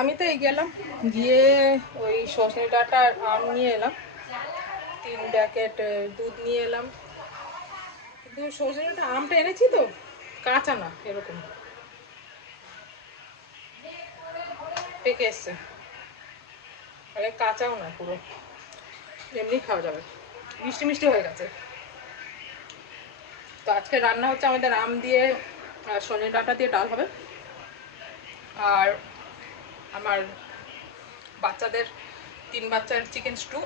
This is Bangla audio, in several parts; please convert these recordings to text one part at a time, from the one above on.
আমি তো এই গেলাম, গিয়ে ওই সজনে ডাঁটা আর আম নিয়ে এলাম, 3 প্যাকেট দুধ নিয়ে এলাম। কিন্তু সজনে ডাঁটা আমটা এনেছি তো কাঁচা না, এরকম পেকে এসছে, মানে কাঁচাও না, পুরো এমনি খাওয়া যাবে, মিষ্টি মিষ্টি হয়ে গেছে। তো আজকে রান্না হচ্ছে আমাদের আম দিয়ে সজনে ডাঁটা দিয়ে ডাল হবে। আর আমার বাচ্চাদের 3 বাচ্চার চিকেন স্টু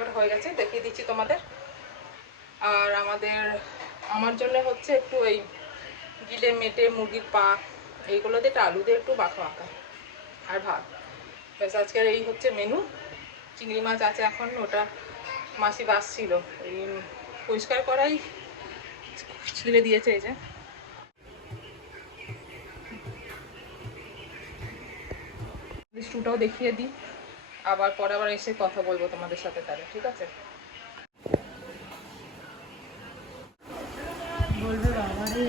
ওটা হয়ে গেছে, দেখিয়ে দিচ্ছি তোমাদের। আর আমার জন্য হচ্ছে একটু এই গিলে মেটে মুরগির পা, এইগুলো দিয়ে আলু দিয়ে একটু মাখা মাখা আর ভাত, ব্যাস আজকের এই হচ্ছে মেনু। চিংড়ি মাছ আছে এখন, ওটা মাসি বাসছিল, এই পরিষ্কার করাই ছিঁড়ে দিয়েছে। এই যে স্টুটাও দেখিয়ে দিই, আবার পরে আবার এসে কথা বলবো তোমাদের সাথে তাহলে, ঠিক আছে? বলবে বাবারে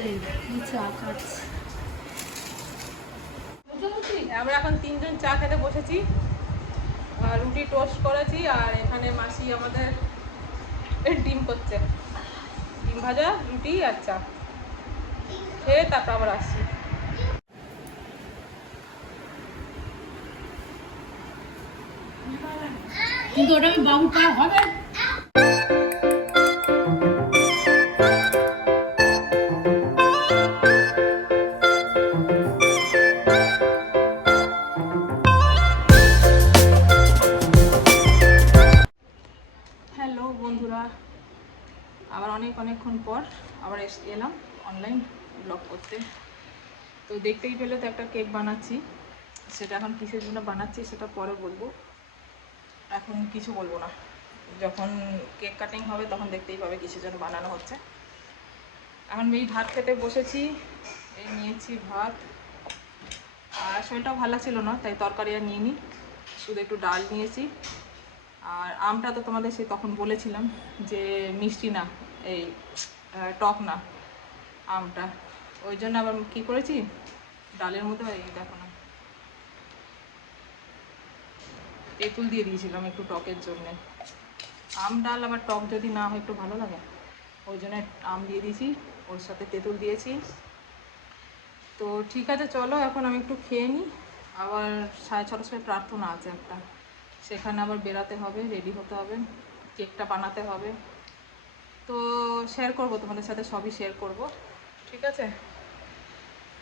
কি চা খাচ্ছে। আমরা এখন 3 জন চা খেতে বসেছি, রুটি টোস্ট করেছি, আর এখানে মাসি আমাদের ডিম করছে, ডিম ভাজা, রুটি আর চা খেয়ে তারপর আবার আসছি। কিন্তু ওটা আমি বাবু পা হবে। হ্যালো বন্ধুরা, আবার অনেকক্ষণ পর আবার এলাম অনলাইন ব্লগ করতে। তো দেখতেই পেলে তো একটা কেক বানাচ্ছি, সেটা এখন কিসের জন্য বানাচ্ছি সেটা পরে বলবো, এখন কিছু বলবো না। যখন কেক কাটিং হবে তখন দেখতেই পাবে কিসের জন্য বানানো হচ্ছে। এখন এই ভাত খেতে বসেছি, এই নিয়েছি ভাত, আর শরীরটাও ভালো ছিল না তাই তরকারি আর নিয়ে নিই, শুধু একটু ডাল নিয়েছি। আর আমটা তো তোমাদের সে তখন বলেছিলাম যে মিষ্টি না, এই টক না আমটা, ওই জন্য আবার কী করেছি, ডালের মধ্যে এই দেখো না তেঁতুল দিয়ে দিয়েছিলাম একটু টকের জন্যে। আম ডাল আবার টক যদি না হয় একটু ভালো লাগে, ওই জন্য আম দিয়ে দিয়েছি, ওর সাথে তেঁতুল দিয়েছি। তো ঠিক আছে, চলো এখন আমি একটু খেয়ে নিই, আবার 6:30টার সময় প্রার্থনা আছে একটা, সেখানে আবার বেরাতে হবে, রেডি হতে হবে, কেকটা বানাতে হবে। তো শেয়ার করব তোমাদের সাথে, সবই শেয়ার করব, ঠিক আছে?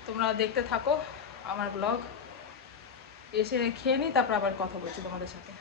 তোমরা দেখতে থাকো আমার ব্লগ, এসে খেয়ে নিই তারপর আবার কথা বলছি তোমাদের সাথে।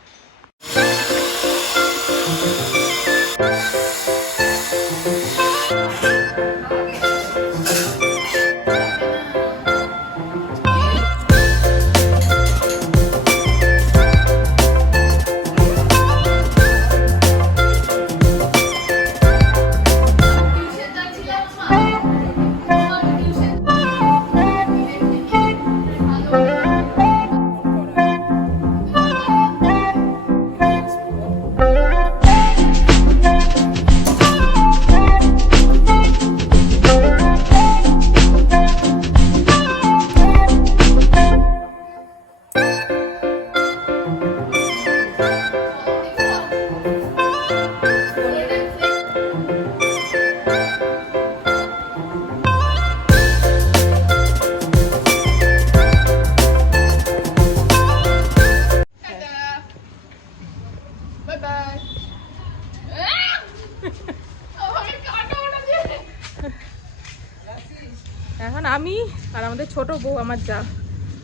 এখন আমি আর আমাদের ছোট বউ, আমার যা,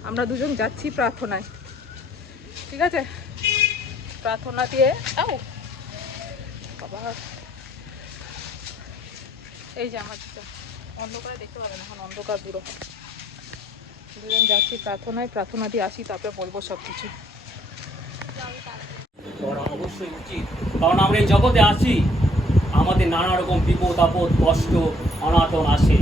আমরা দুজন যাচ্ছি প্রার্থনায়, ঠিক আছে? প্রার্থনা দিয়ে বাবা, এই যে আমার অন্ধকারে দেখতে পাবে না, এখন অন্ধকার পুরো, দুজন যাচ্ছি প্রার্থনায়, প্রার্থনা দিয়ে আসি, তারপরে বলবো সব কিছু। অবশ্যই উচিত, কারণ আমরা এই জগতে আছি, আমাদের নানা রকম বিপদ আপদ কষ্ট অনাটন আসে।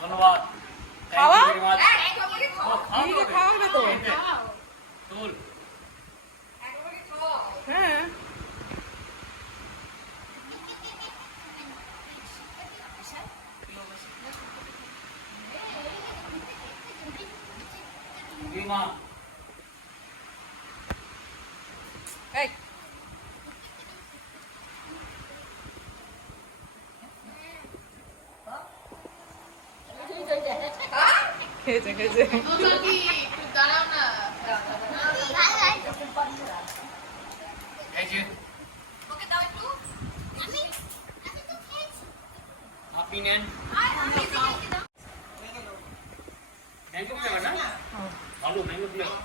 ধন্যবাদ। খাওয়াবে তো, হ্যাঁ মা এই খেয়েছে খেয়েছে এই যে আপনি নেন ম্যাঙ্গো ফ্লেভার না ভালো ম্যাঙ্গো ফ্লেভার